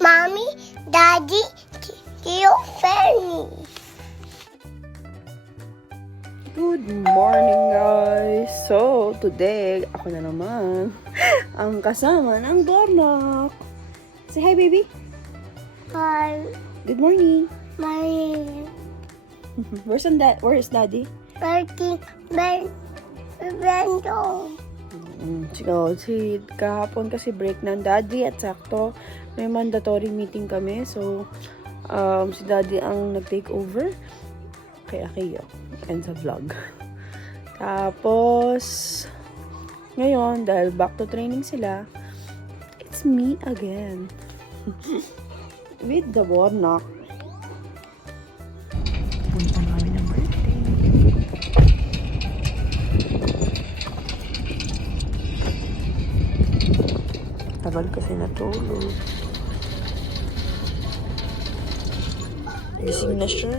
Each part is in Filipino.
Mommy, Daddy, Tio Fernie. Good morning, guys! So, today, ako na naman ang kasama ng Bornok. Say hi, baby! Hi, Good morning! my Where is Daddy? Bertie, Bento. So, kahapon kasi break ng Daddy at sakto may mandatory meeting kami. So, si Daddy ang nag-take over kay Akiyo and sa vlog. Tapos, ngayon, dahil back to training sila, it's me again. With the Bornok. Punta na kami ng birthday. Tagal kasi natulog. Gising na siya.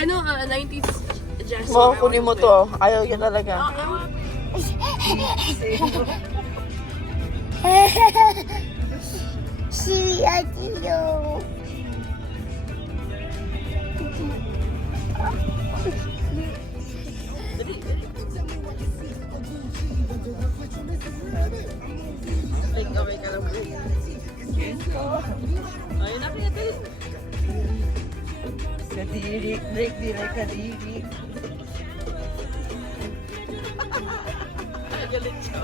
I know, 90s jazz song. Mga kunin mo to. Ayaw niya talaga. Si Tio. Okay ka lang. Ayun na, pinatay. Kadiri, break dire, kadiri. Galit siya.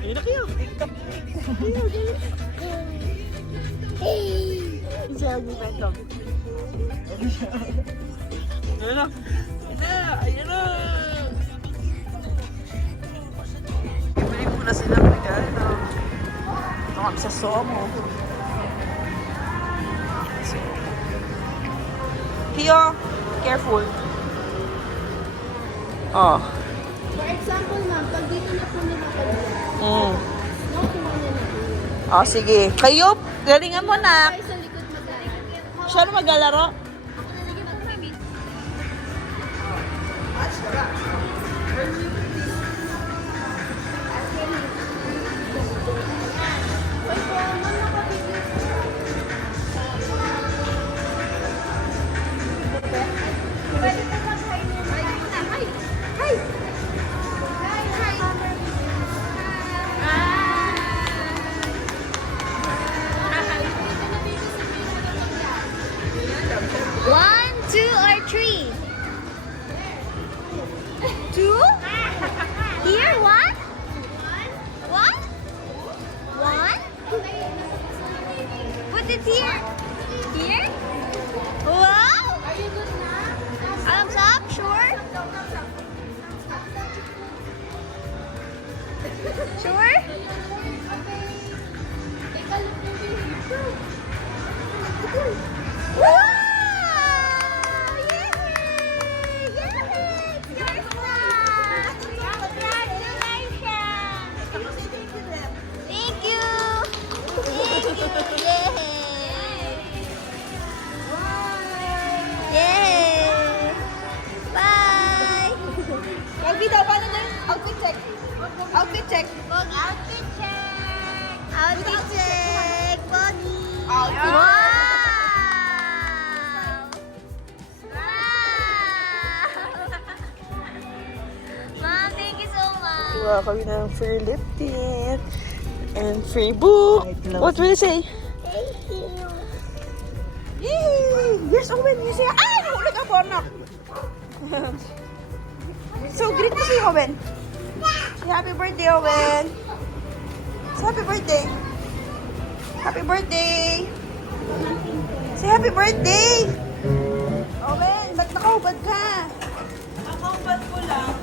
Ayun na kayo. Isa ang bento. Ayun na. Ayun na. Bili muna sila ng regalo. Ito kami sa Somo. Tio, careful. Oh. For example, ma'am, pag dito na po nakapagod, Mm. no, kumanya na po. Oh, sige. Kayo, galingan mo na. Ay, sa likod mag-aari. Siya na maglalaro. One, two, or three? Two? Here, one? One? One? Put it here. Here? Wow! Thumbs up, sure? Sure? Wow! Yay! Yay! Your son! Congratulations! Thank you! Thank you! Yay! Yay! Bye! Kalbi daw, paano na yung outfit check? Outfit check. Outfit check! Outfit check! Bogey! Outfit Wow! Wow! Mom, thank you so much! Kuha kami ng free lip tint and free book. What will you say? Thank you! Yay! Yes, Owen! You say, ay! Nahulog ang Bornok! So, greet mo si Owen. Say happy birthday, Owen! Say happy birthday! Happy birthday! Say happy birthday! Owen, ba't nakahubad ka? Nakahubad ko lang.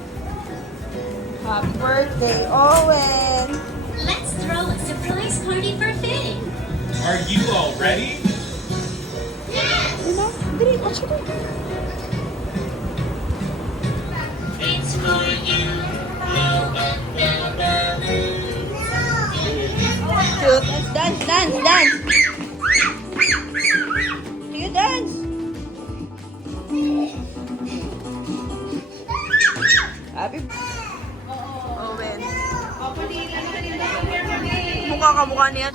Happy birthday, Owen! Let's throw a surprise party for Finn. Are you all ready? You know, dali, watch it. It's for you. Cute. Dance, dance, dance! You dance! Happy kakamukha niya.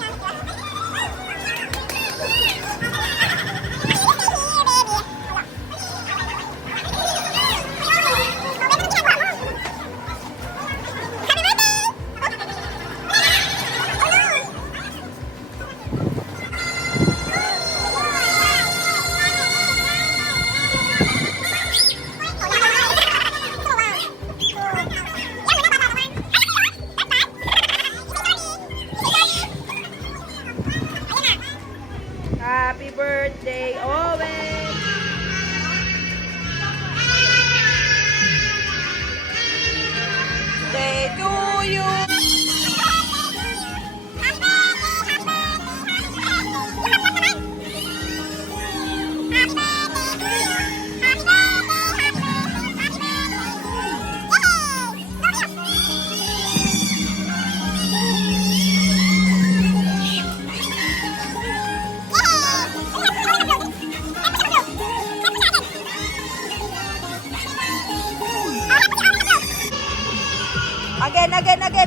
Happy birthday, Owen! Day to you!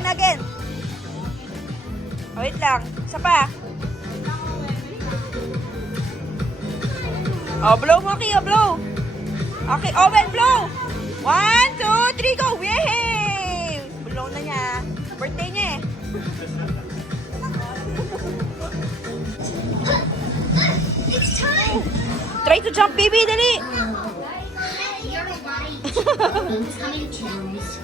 Again. Wait lang. Isa pa. Oh, blow mo, Kia, blow. Okay, Owen, blow. 1, 2, 3, go. Yay! Blow na niya. Birthday niya eh. It's time! Try to jump, baby. Dali. You're right. It's coming, Jones.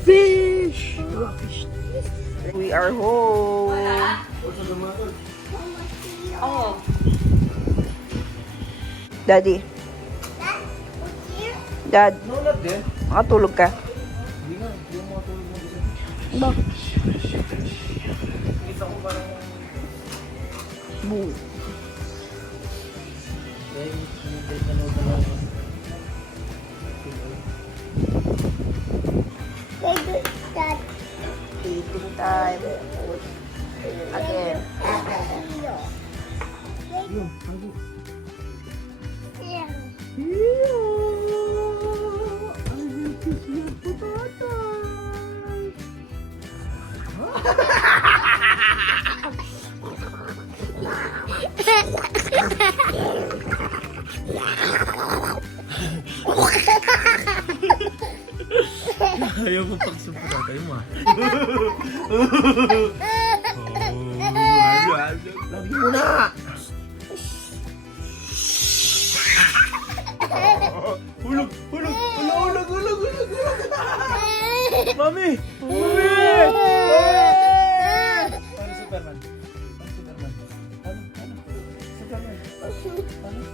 Fish! We are home. Oh. Daddy. Dad. No, not there. Makatulog ka. Hindi nga. Hindi mo matulog mo dito. Ba? Kita ko parang... Boo. Dahil, hindi ka na Eating time. Again. Ayaw mo pagsumpa tayo mo. Lagi mo na! Mami! Mami! Paano Superman? Paano Superman? Paano? Superman? Paano? Superman?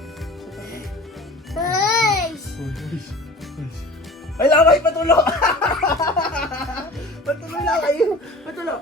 Ay, laway! Patulo! Patulo laway! Patulo!